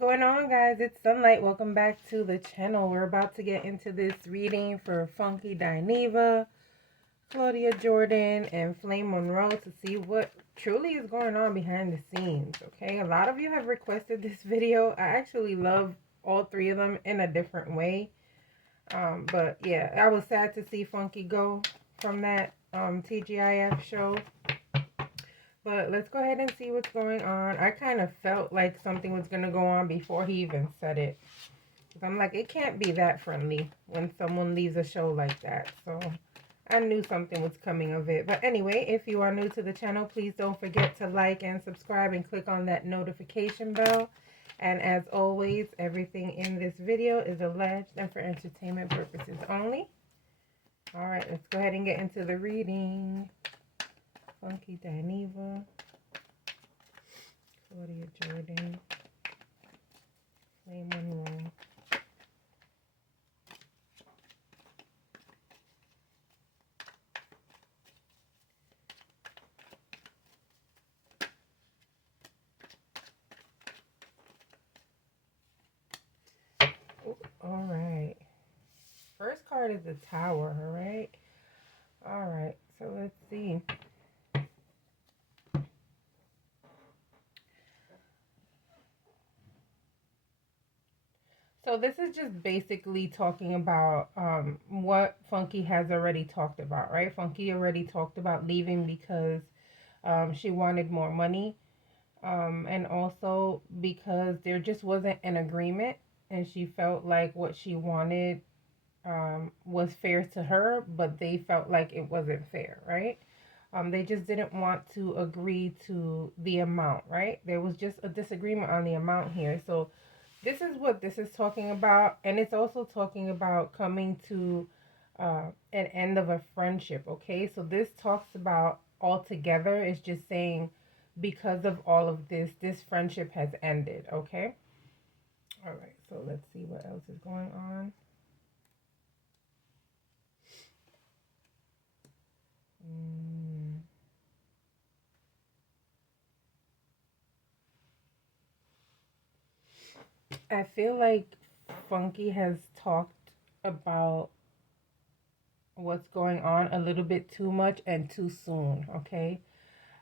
going on, guys? It's Sunlight. Welcome back to the channel. We're about to get into this reading for Funky Dineva, Claudia Jordan, and Flame Monroe to see what truly is going on behind the scenes, okay? A lot of you have requested this video. I actually love all three of them in a different way. But yeah, I was sad to see Funky go from that TGIF show. But let's go ahead and see what's going on. I kind of felt like something was going to go on before he even said it. I'm like, it can't be that friendly when someone leaves a show like that. So I knew something was coming of it. But anyway, if you are new to the channel, please don't forget to like and subscribe and click on that notification bell. And as always, everything in this video is alleged and for entertainment purposes only. All right, let's go ahead and get into the reading. Funky Dineva, Claudia Jordan, Flame Monroe. All right. First card is the Tower, all right? All right, so let's see. So this is just basically talking about what Funky has already talked about, right? Funky already talked about leaving because she wanted more money. And also because there just wasn't an agreement and she felt like what she wanted was fair to her, but they felt like it wasn't fair, right? They just didn't want to agree to the amount, right? There was just a disagreement on the amount here. So this is what this is talking about. And it's also talking about coming to an end of a friendship, okay? So this talks about altogether. It's just saying because of all of this, this friendship has ended, okay? All right, so let's see what else is going on. I feel like Funky has talked about what's going on a little bit too much and too soon, okay?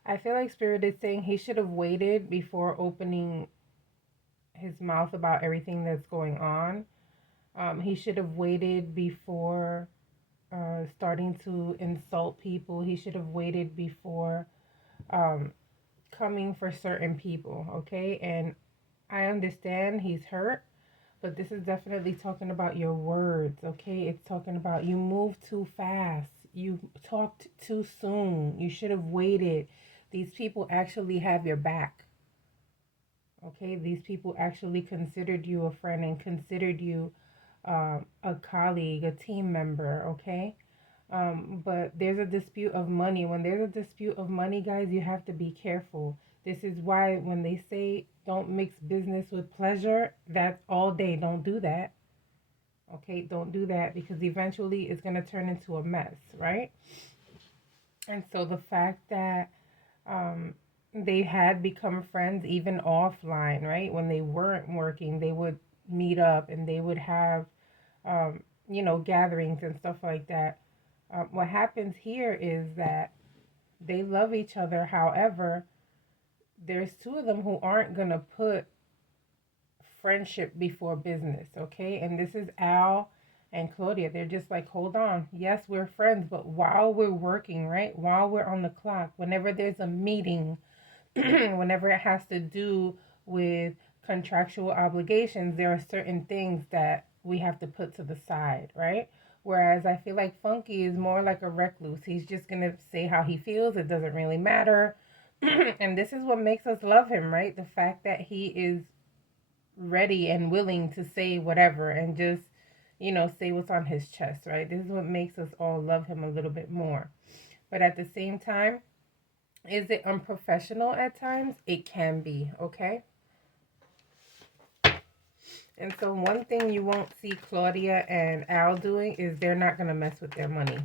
I feel like Spirit is saying he should have waited before opening his mouth about everything that's going on. He should have waited before starting to insult people. He should have waited before coming for certain people, okay? And I understand he's hurt, but this is definitely talking about your words, okay? It's talking about you moved too fast. You talked too soon. You should have waited. These people actually have your back, okay? These people actually considered you a friend and considered you a colleague, a team member, okay? But there's a dispute of money. When there's a dispute of money, guys, you have to be careful. This is why when they say don't mix business with pleasure, that's all day. Don't do that. Okay, don't do that because eventually it's going to turn into a mess, right? And so the fact that they had become friends even offline, right? When they weren't working, they would meet up and they would have, gatherings and stuff like that. What happens here is that they love each other. However, there's two of them who aren't going to put friendship before business, okay? And this is Al and Claudia. They're just like, hold on. Yes, we're friends, but while we're working, right? While we're on the clock, whenever there's a meeting, whenever it has to do with contractual obligations, there are certain things that we have to put to the side, right? Whereas I feel like Funky is more like a recluse. He's just going to say how he feels. It doesn't really matter. And this is what makes us love him, right? The fact that he is ready and willing to say whatever and just, say what's on his chest, right? This is what makes us all love him a little bit more. But at the same time, is it unprofessional at times? It can be, okay? And so one thing you won't see Claudia and Al doing is they're not going to mess with their money.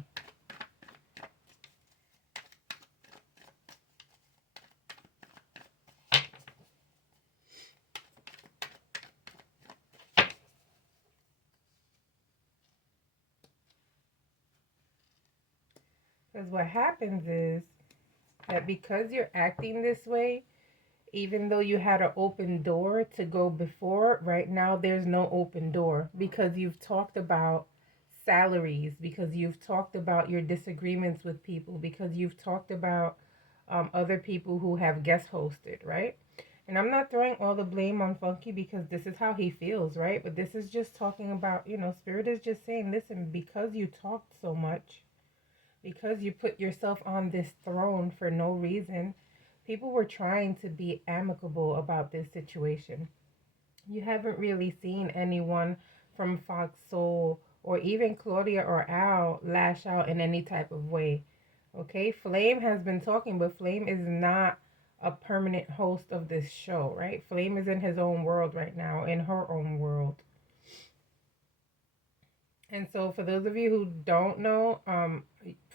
Because what happens is that because you're acting this way, even though you had an open door to go before, right now there's no open door because you've talked about salaries, because you've talked about your disagreements with people, because you've talked about other people who have guest hosted, right? And I'm not throwing all the blame on Funky because this is how he feels, right? But this is just talking about, Spirit is just saying, listen, because you talked so much, because you put yourself on this throne for no reason, people were trying to be amicable about this situation. You haven't really seen anyone from Fox Soul or even Claudia or Al lash out in any type of way. Okay, Flame has been talking, but Flame is not a permanent host of this show, right? Flame is in his own world right now, in her own world. And so, for those of you who don't know,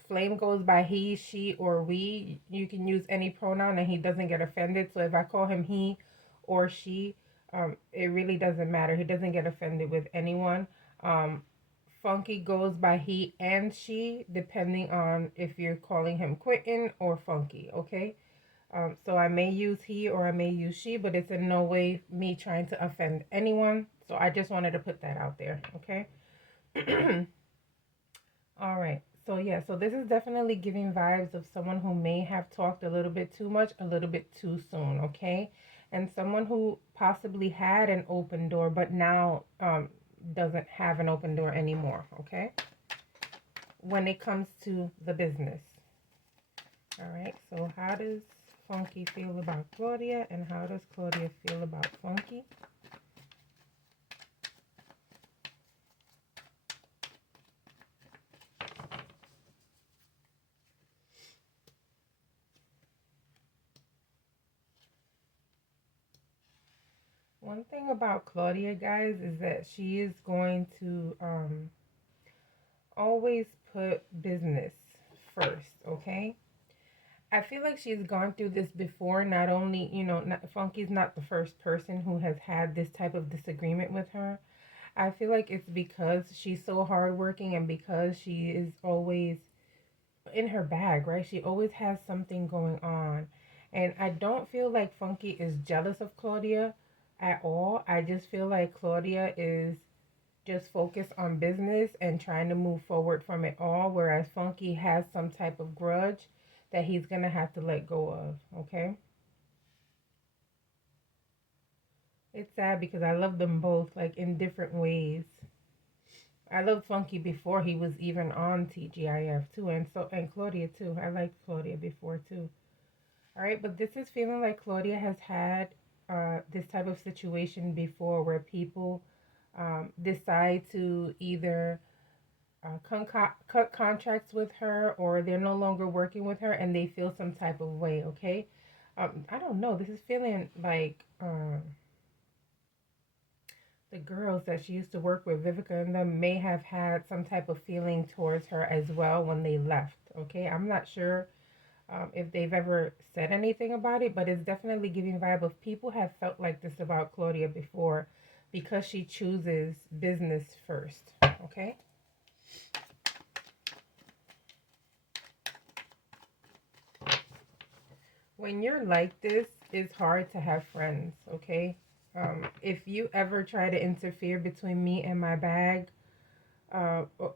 Flame goes by he, she, or we. You can use any pronoun and he doesn't get offended. So, if I call him he or she, it really doesn't matter. He doesn't get offended with anyone. Um, Funky goes by he and she, depending on if you're calling him Quentin or Funky, okay? So, I may use he or I may use she, but it's in no way me trying to offend anyone. So, I just wanted to put that out there, okay? All right. So yeah, so this is definitely giving vibes of someone who may have talked a little bit too much, a little bit too soon, okay? And someone who possibly had an open door but now doesn't have an open door anymore, okay? When it comes to the business. All right. So how does Funky feel about Claudia and how does Claudia feel about Funky? One thing about Claudia, guys, is that she is going to always put business first, okay? I feel like she's gone through this before. Not only, Funky's not the first person who has had this type of disagreement with her. I feel like it's because she's so hardworking and because she is always in her bag, right? She always has something going on. And I don't feel like Funky is jealous of Claudia at all. I just feel like Claudia is just focused on business and trying to move forward from it all, whereas Funky has some type of grudge that he's going to have to let go of, okay? It's sad because I love them both, like, in different ways. I loved Funky before he was even on TGIF too, and Claudia too. I liked Claudia before too. All right, but this is feeling like Claudia has had this type of situation before where people decide to either cut contracts with her or they're no longer working with her and they feel some type of way, okay? I don't know. This is feeling like the girls that she used to work with, Vivica and them, may have had some type of feeling towards her as well when they left, okay? I'm not sure if they've ever said anything about it, but it's definitely giving vibe of people have felt like this about Claudia before because she chooses business first, okay? When you're like this, it's hard to have friends, okay? If you ever try to interfere between me and my bag,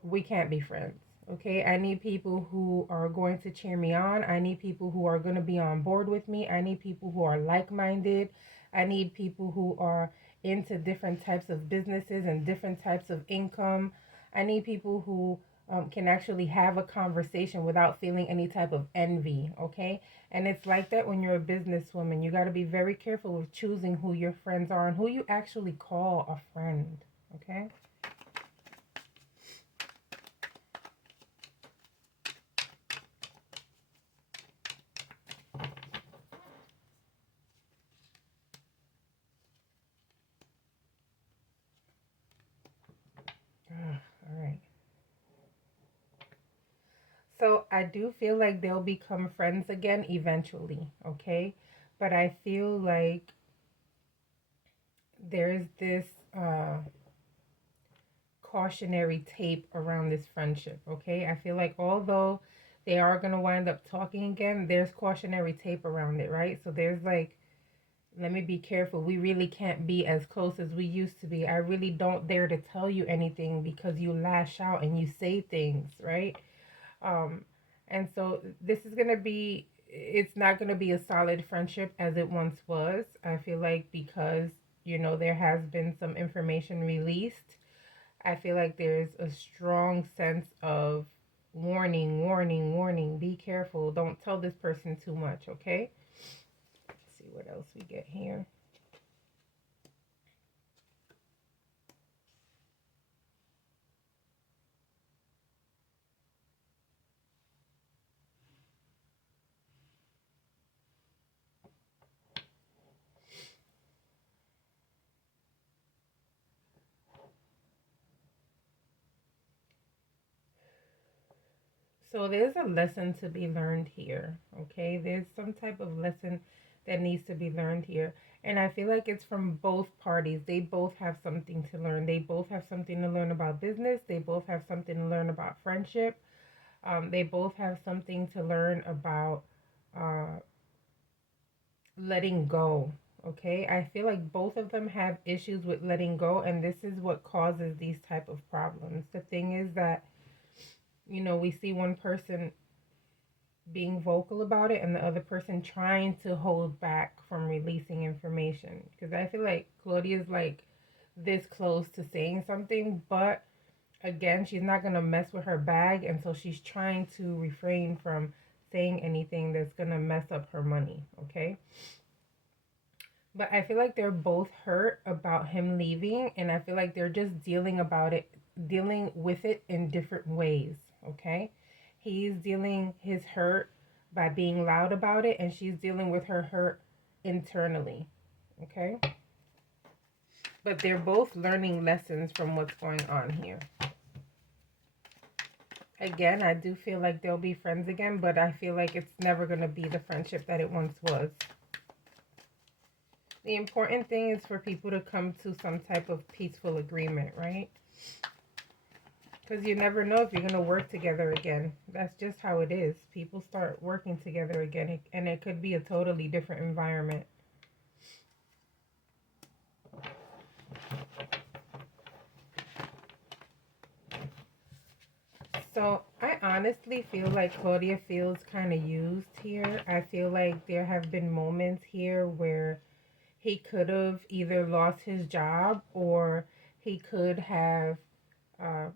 we can't be friends, okay? I need people who are going to cheer me on. I need people who are going to be on board with me. I need people who are like-minded. I need people who are into different types of businesses and different types of income. I need people who can actually have a conversation without feeling any type of envy, okay? And it's like that when you're a businesswoman. You got to be very careful with choosing who your friends are and who you actually call a friend, okay? All right. So I do feel like they'll become friends again eventually, okay? But I feel like there's this cautionary tape around this friendship, okay? I feel like although they are going to wind up talking again, there's cautionary tape around it, right? So there's like, let me be careful. We really can't be as close as we used to be. I really don't dare to tell you anything because you lash out and you say things, right? Um, and so this is going to be, it's not going to be a solid friendship as it once was. I feel like because, you know, there has been some information released, I feel like there's a strong sense of warning, warning, warning. Be careful. Don't tell this person too much, okay? Let's see what else we get here. So there's a lesson to be learned here, okay? There's some type of lesson that needs to be learned here. And I feel like it's from both parties. They both have something to learn. They both have something to learn about business. They both have something to learn about friendship. They both have something to learn about uh, letting go, okay? I feel like both of them have issues with letting go, and this is what causes these type of problems. The thing is that, you know, we see one person being vocal about it and the other person trying to hold back from releasing information, because I feel like Claudia's like this close to saying something, but again, she's not going to mess with her bag, and so she's trying to refrain from saying anything that's going to mess up her money, okay? But I feel like they're both hurt about him leaving, and I feel like they're just dealing with it in different ways, okay? He's dealing his hurt by being loud about it, and she's dealing with her hurt internally, okay? But they're both learning lessons from what's going on here. Again, I do feel like they'll be friends again, but I feel like it's never going to be the friendship that it once was. The important thing is for people to come to some type of peaceful agreement, right? Because you never know if you're going to work together again. That's just how it is. People start working together again, and it could be a totally different environment. So I honestly feel like Claudia feels kind of used here. I feel like there have been moments here where he could have either lost his job or he could have uh,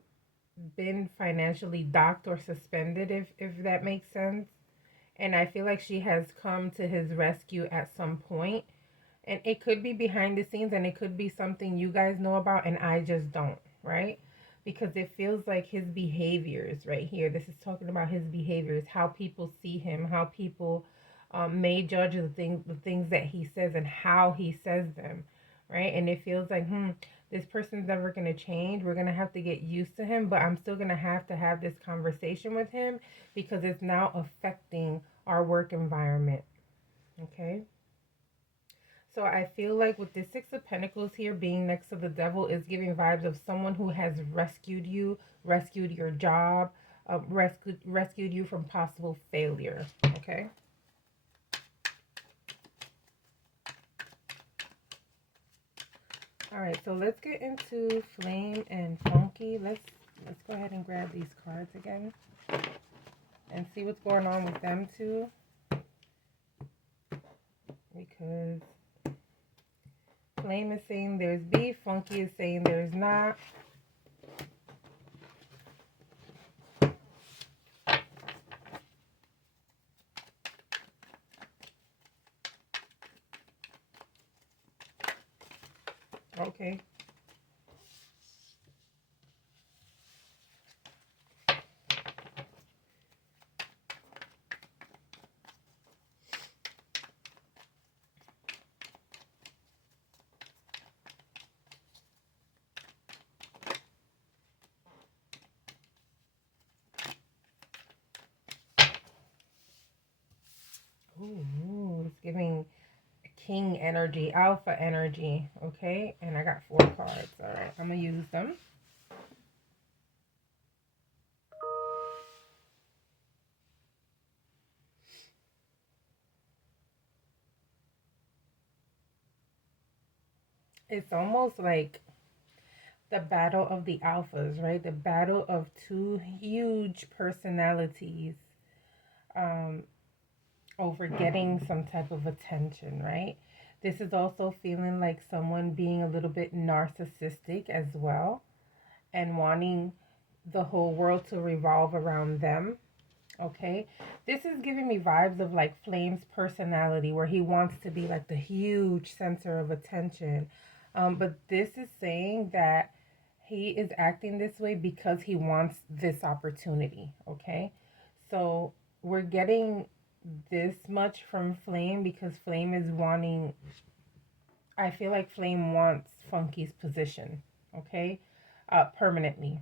been financially docked or suspended, if that makes sense. And I feel like she has come to his rescue at some point. And it could be behind the scenes and it could be something you guys know about and I just don't, right? Because it feels like his behaviors right here. This is talking about his behaviors, how people see him, how people may judge the things that he says and how he says them, right? And it feels like, this person's never going to change. We're going to have to get used to him, but I'm still going to have this conversation with him because it's now affecting our work environment, okay? So I feel like with the Six of Pentacles here being next to the Devil is giving vibes of someone who has rescued you, rescued your job, rescued you from possible failure, okay? All right, so let's get into Flame and Funky. Let's go ahead and grab these cards again and see what's going on with them two. Because Flame is saying there's beef, Funky is saying there's not. Okay. Ooh, it's giving King energy, Alpha energy, okay? And I got 4 cards. All right, I'm going to use them. it's almost like the battle of the alphas, right? The battle of two huge personalities um, over getting some type of attention, right? This is also feeling like someone being a little bit narcissistic as well and wanting the whole world to revolve around them. Okay, this is giving me vibes of like Flame's personality, where he wants to be like the huge center of attention. But this is saying that he is acting this way because he wants this opportunity. Okay, so we're getting this much from Flame because Flame is wanting, I feel like Flame wants Funky's position. Okay, permanently.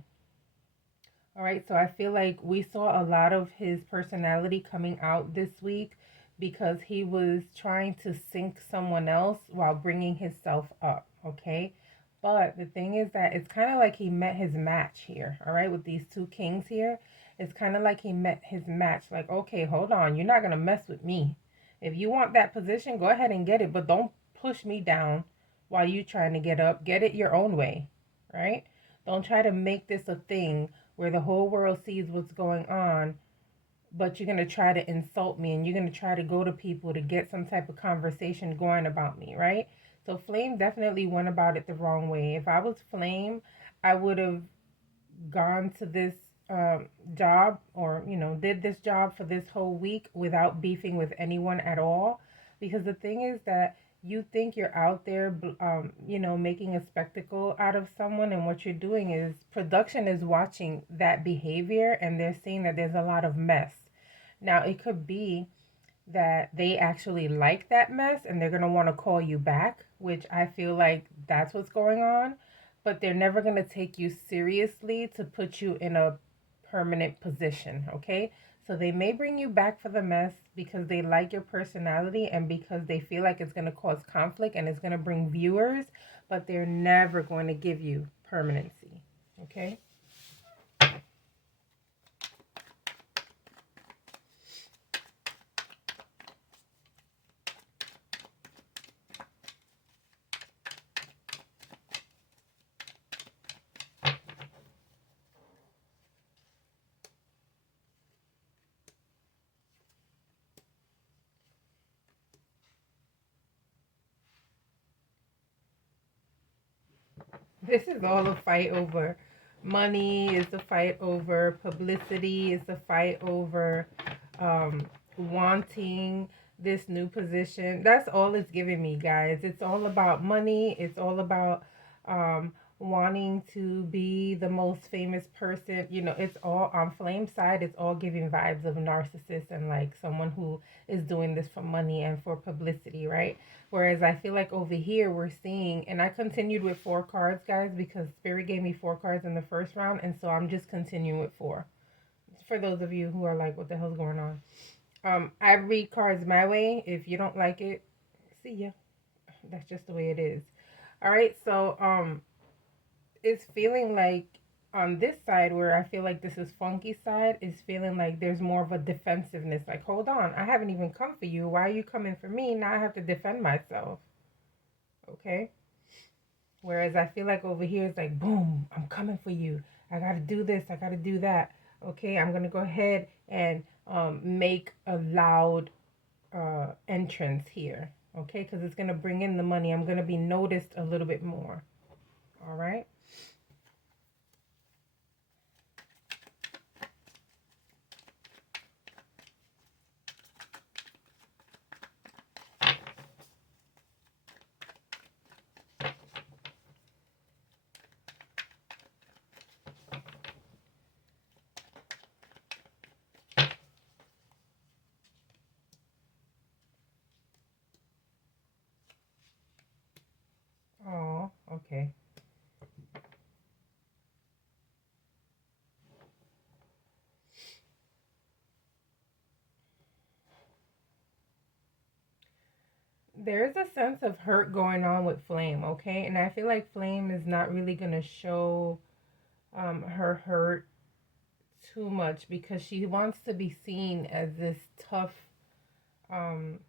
All right, so I feel like we saw a lot of his personality coming out this week because he was trying to sink someone else while bringing himself up, okay? But the thing is that it's kind of like he met his match here, all right, with these two kings here. It's kind of like he met his match. Like, okay, hold on, you're not going to mess with me. If you want that position, go ahead and get it, but don't push me down while you trying to get up. Get it your own way, right? Don't try to make this a thing where the whole world sees what's going on, but you're going to try to insult me and you're going to try to go to people to get some type of conversation going about me, right? So Flame definitely went about it the wrong way. If I was Flame, I would have gone to this job, or did this job for this whole week without beefing with anyone at all, because the thing is that you think you're out there making a spectacle out of someone, and what you're doing is production is watching that behavior and they're seeing that there's a lot of mess. Now it could be that they actually like that mess and they're going to want to call you back, which I feel like that's what's going on. But they're never going to take you seriously to put you in a permanent position, okay? So they may bring you back for the mess because they like your personality and because they feel like it's going to cause conflict and it's going to bring viewers, but they're never going to give you permanency, okay? This is all a fight over money, it's a fight over publicity, it's a fight over wanting this new position. That's all it's giving me, guys. It's all about money, it's all about um, wanting to be the most famous person. It's all on Flame side, it's all giving vibes of narcissist and like someone who is doing this for money and for publicity, right? Whereas I feel like over here we're seeing, and I continued with 4 cards, guys, because Spirit gave me 4 cards in the first round, and so I'm just continuing with 4. For those of you who are like, what the hell's going on? I read cards my way. If you don't like it, see ya. That's just the way it is. All right, so it's feeling like on this side, where I feel like this is Funky side, is feeling like there's more of a defensiveness. Like, hold on, I haven't even come for you. Why are you coming for me? Now I have to defend myself. Okay. Whereas I feel like over here it's like, boom, I'm coming for you. I got to do this. I got to do that. Okay. I'm going to go ahead and make a loud entrance here. Okay. Because it's going to bring in the money. I'm going to be noticed a little bit more. All right. Oh, okay. There's a sense of hurt going on with Flame, okay? And I feel like Flame is not really going to show her hurt too much because she wants to be seen as this tough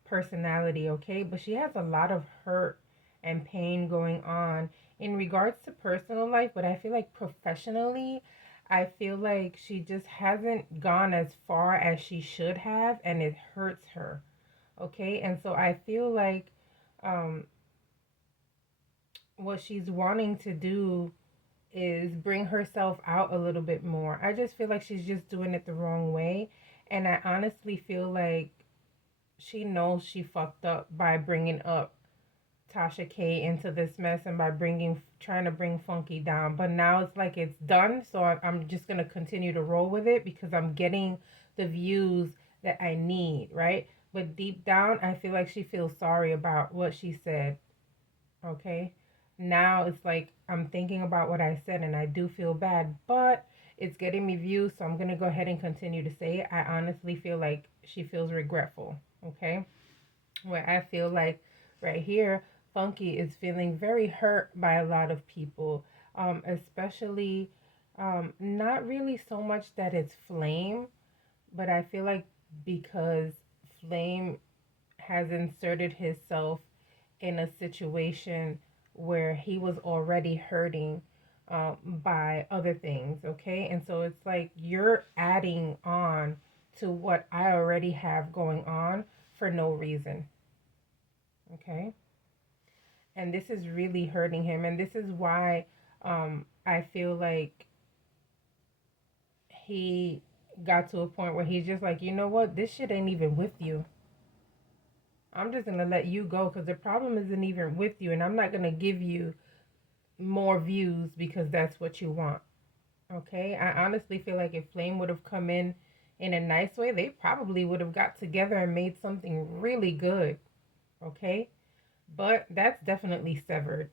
personality, okay? But she has a lot of hurt and pain going on in regards to personal life, but I feel like professionally, I feel like she just hasn't gone as far as she should have, and it hurts her. Okay, and so I feel like um, what she's wanting to do is bring herself out a little bit more. I just feel like she's just doing it the wrong way, and I honestly feel like she knows she fucked up by bringing up Tasha K into this mess and by trying to bring Funky down. But now it's like it's done, so I'm just gonna continue to roll with it because I'm getting the views that I need, right? But deep down, I feel like she feels sorry about what she said. Okay, now it's like I'm thinking about what I said and I do feel bad, but it's getting me views, so I'm gonna go ahead and continue to say it. I honestly feel like she feels regretful. Okay, where I feel like right here, Funky is feeling very hurt by a lot of people, especially not really so much that it's Flame, but I feel like because Flame has inserted himself in a situation where he was already hurting by other things, okay? And so it's like you're adding on to what I already have going on for no reason, okay? And this is really hurting him, and this is why I feel like he got to a point where he's just like, you know what, this shit ain't even with you. I'm just gonna let you go because the problem isn't even with you, and I'm not gonna give you more views because that's what you want. Okay, I honestly feel like if Flame would have come in a nice way, they probably would have got together and made something really good. Okay, but that's definitely severed.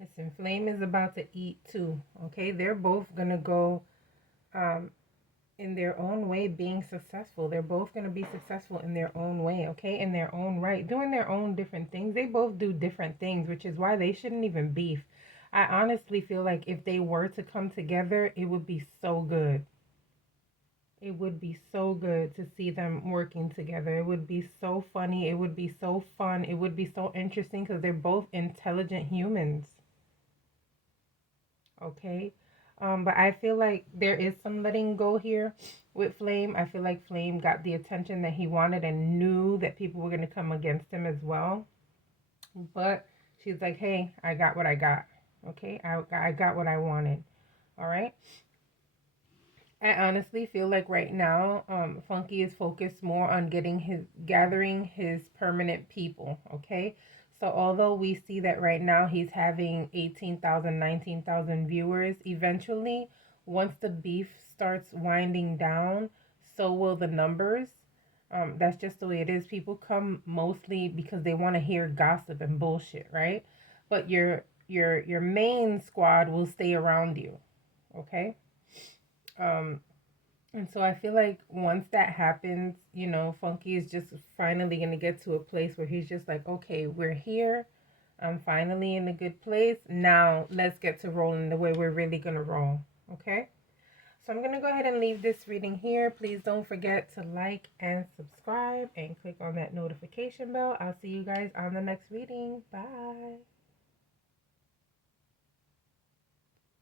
Listen, Flame is about to eat too. Okay, they're both gonna go um, in their own way being successful. They're both going to be successful in their own way, okay? In their own right, doing their own different things. They both do different things, which is why they shouldn't even beef. I honestly feel like if they were to come together, it would be so good. It would be so good to see them working together. It would be so funny. It would be so fun. It would be so interesting because they're both intelligent humans. Okay. But I feel like there is some letting go here with Flame. I feel like Flame got the attention that he wanted and knew that people were going to come against him as well. But she's like, hey, I got what I got. Okay. I got what I wanted. All right. I honestly feel like right now, Funky is focused more on gathering his permanent people. Okay, so although we see that right now he's having 18,000, 19,000 viewers, eventually, once the beef starts winding down, so will the numbers. That's just the way it is. People come mostly because they want to hear gossip and bullshit, right? But your main squad will stay around you. Okay. Um, and so I feel like once that happens, Funky is just finally going to get to a place where he's just like, okay, we're here. I'm finally in a good place. Now let's get to rolling the way we're really going to roll. Okay? So I'm going to go ahead and leave this reading here. Please don't forget to like and subscribe and click on that notification bell. I'll see you guys on the next reading. Bye.